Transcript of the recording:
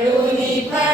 Unipar